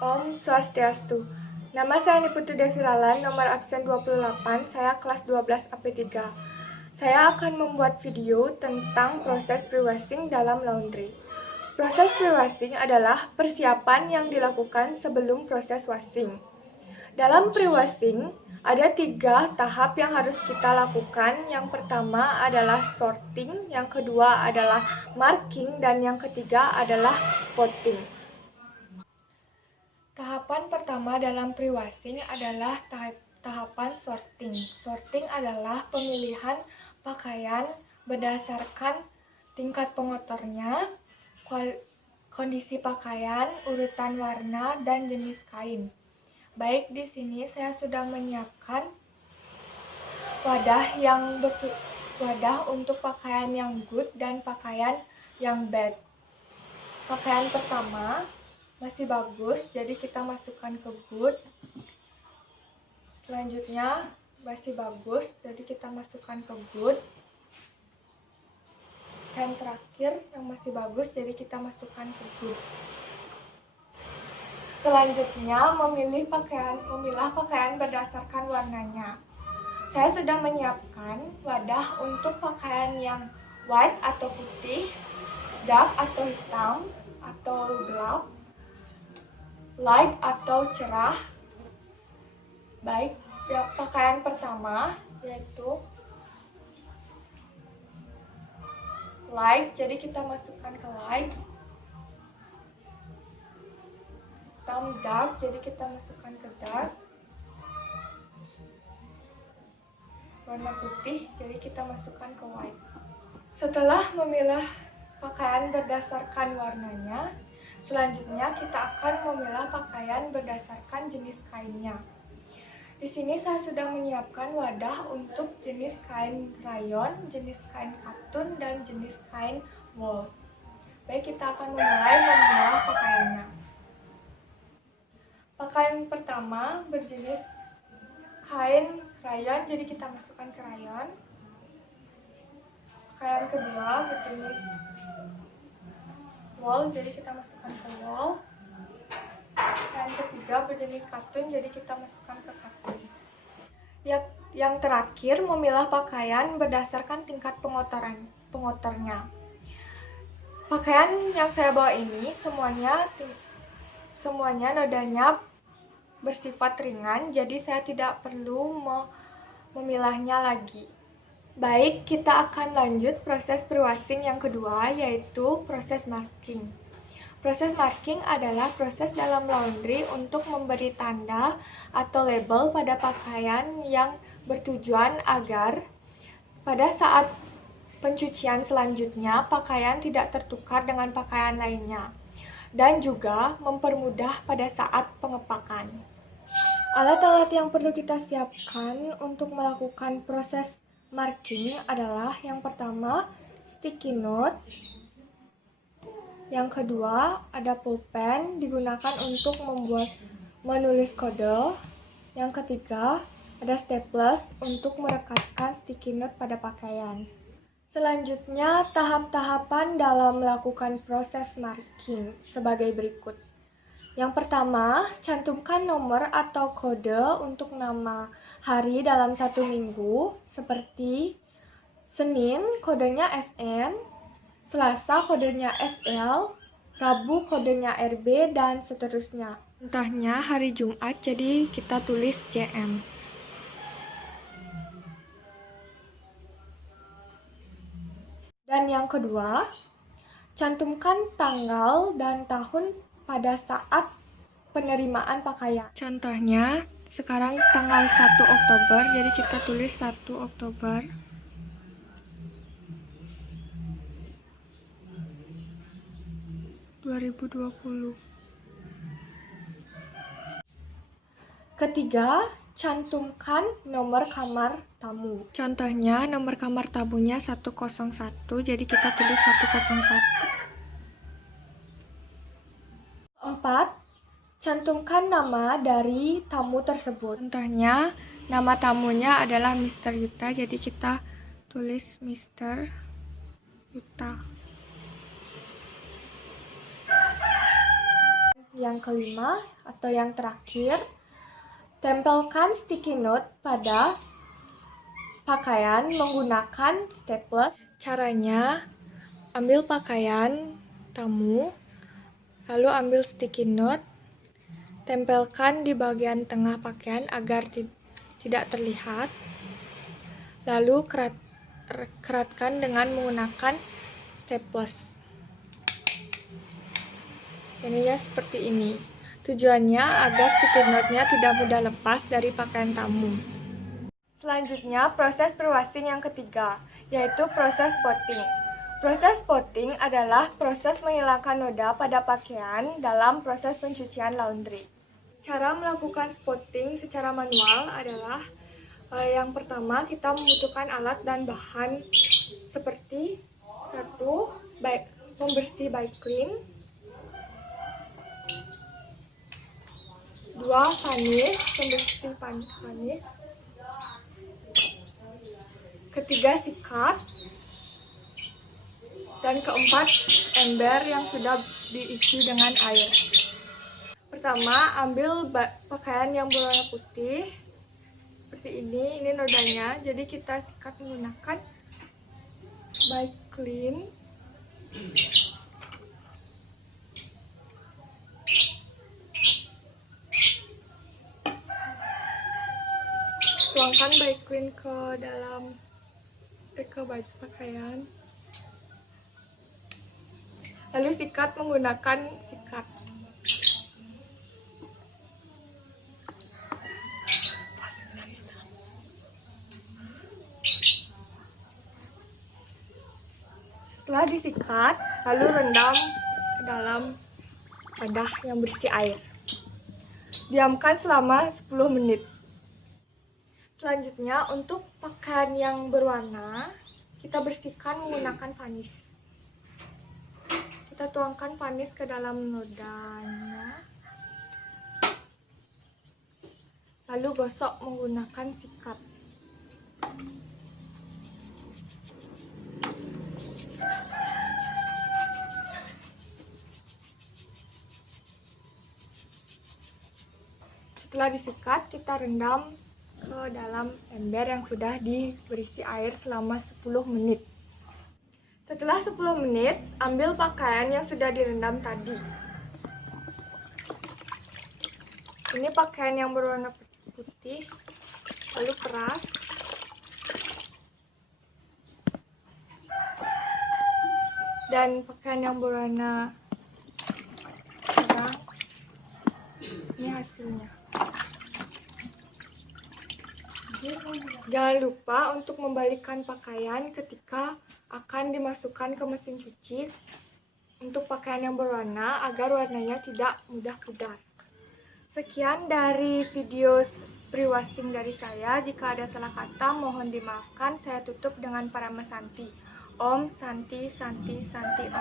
Om Swastiastu. Nama saya Niputu Devi Ralan, nomor absen 28, saya kelas 12 AP3. Saya akan membuat video tentang proses pre-washing dalam laundry. Proses pre-washing adalah persiapan yang dilakukan sebelum proses washing. Dalam pre-washing, ada 3 tahap yang harus kita lakukan. Yang pertama adalah sorting, yang kedua adalah marking, dan yang ketiga adalah spotting. Tahapan pertama dalam pre-washing adalah tahapan sorting. Sorting adalah pemilihan pakaian berdasarkan tingkat pengotornya, kondisi pakaian, urutan warna, dan jenis kain. Baik, di sini saya sudah menyiapkan wadah untuk pakaian yang good dan pakaian yang bad. Pakaian pertama masih bagus, jadi kita masukkan ke good. Selanjutnya masih bagus, jadi kita masukkan ke good. Dan terakhir yang masih bagus, jadi kita masukkan ke good. Selanjutnya memilah pakaian berdasarkan warnanya. Saya sudah menyiapkan wadah untuk pakaian yang white atau putih, dark atau hitam atau gelap, light atau cerah. Baik, pakaian pertama yaitu light, jadi kita masukkan ke light. Hitam dark, jadi kita masukkan ke dark. Warna putih, jadi kita masukkan ke white. Setelah memilah pakaian berdasarkan warnanya, selanjutnya kita akan memilah pakaian berdasarkan jenis kainnya. Di sini saya sudah menyiapkan wadah untuk jenis kain rayon, jenis kain katun, dan jenis kain wool. Baik, kita akan mulai memilah pakaiannya. Pakaian pertama berjenis kain rayon, jadi kita masukkan ke rayon. Pakaian kedua berjenis wool, jadi kita masukkan ke wool. Pakaian ketiga berjenis katun, jadi kita masukkan ke katun. Yang terakhir, memilah pakaian berdasarkan tingkat pengotornya. Pakaian yang saya bawa ini semuanya nodanya bersifat ringan, jadi saya tidak perlu memilahnya lagi. Baik, kita akan lanjut proses pre-washing yang kedua, yaitu proses marking. Proses marking adalah proses dalam laundry untuk memberi tanda atau label pada pakaian yang bertujuan agar pada saat pencucian selanjutnya pakaian tidak tertukar dengan pakaian lainnya, dan juga mempermudah pada saat pengepakan. Alat-alat yang perlu kita siapkan untuk melakukan proses marking adalah yang pertama sticky note, yang kedua ada pulpen digunakan untuk menulis kode, yang ketiga ada staples untuk merekatkan sticky note pada pakaian. Selanjutnya, tahap-tahapan dalam melakukan proses marking sebagai berikut. Yang pertama, cantumkan nomor atau kode untuk nama hari dalam 1 minggu, seperti Senin kodenya SN, Selasa kodenya SL, Rabu kodenya RB, dan seterusnya. Contohnya hari Jumat, jadi kita tulis JM. Dan yang kedua, cantumkan tanggal dan tahun pada saat penerimaan pakaian. Contohnya, sekarang tanggal 1 Oktober, jadi kita tulis 1 Oktober. Ketiga, cantumkan nomor kamar tamu. Contohnya, nomor kamar tamunya 101, jadi kita tulis 101. 4. Cantumkan nama dari tamu tersebut. Contohnya, nama tamunya adalah Mr. Yuta, jadi kita tulis Mr. Yuta. Yang kelima atau yang terakhir, tempelkan sticky note pada pakaian menggunakan staples. Caranya, ambil pakaian tamu, lalu ambil sticky note, tempelkan di bagian tengah pakaian agar tidak terlihat, lalu keratkan dengan menggunakan staples. Ininya seperti ini. Tujuannya agar sticky note-nya tidak mudah lepas dari pakaian tamu. Selanjutnya, proses pre-washing yang ketiga, yaitu proses spotting. Proses spotting adalah proses menghilangkan noda pada pakaian dalam proses pencucian laundry. Cara melakukan spotting secara manual adalah yang pertama, kita membutuhkan alat dan bahan seperti 1. Pembersih by clean, 2. Vanis, pembersih vanis, 3. sikat, dan 4. ember yang sudah diisi dengan air. Pertama, ambil pakaian yang berwarna putih seperti ini nodanya, jadi kita sikat menggunakan by clean. Tuangkan by clean ke dalam baju pakaian, lalu sikat menggunakan sikat. Setelah disikat, lalu rendam ke dalam wadah yang berisi air. Diamkan selama 10 menit. Selanjutnya, untuk pakaian yang berwarna, kita bersihkan menggunakan vanis. Kita tuangkan vanis ke dalam nodanya, lalu gosok menggunakan sikat. Setelah disikat, kita rendam ke dalam ember yang sudah berisi air selama 10 menit. Setelah 10 menit, ambil pakaian yang sudah direndam tadi. Ini pakaian yang berwarna putih, lalu peras. Dan pakaian yang berwarna merah. Ini hasilnya. Jangan lupa untuk membalikkan pakaian ketika akan dimasukkan ke mesin cuci untuk pakaian yang berwarna agar warnanya tidak mudah pudar. Sekian dari video pre-washing dari saya. Jika ada salah kata mohon dimaafkan. Saya tutup dengan Parama Santi. Om Santi Santi Santi Om.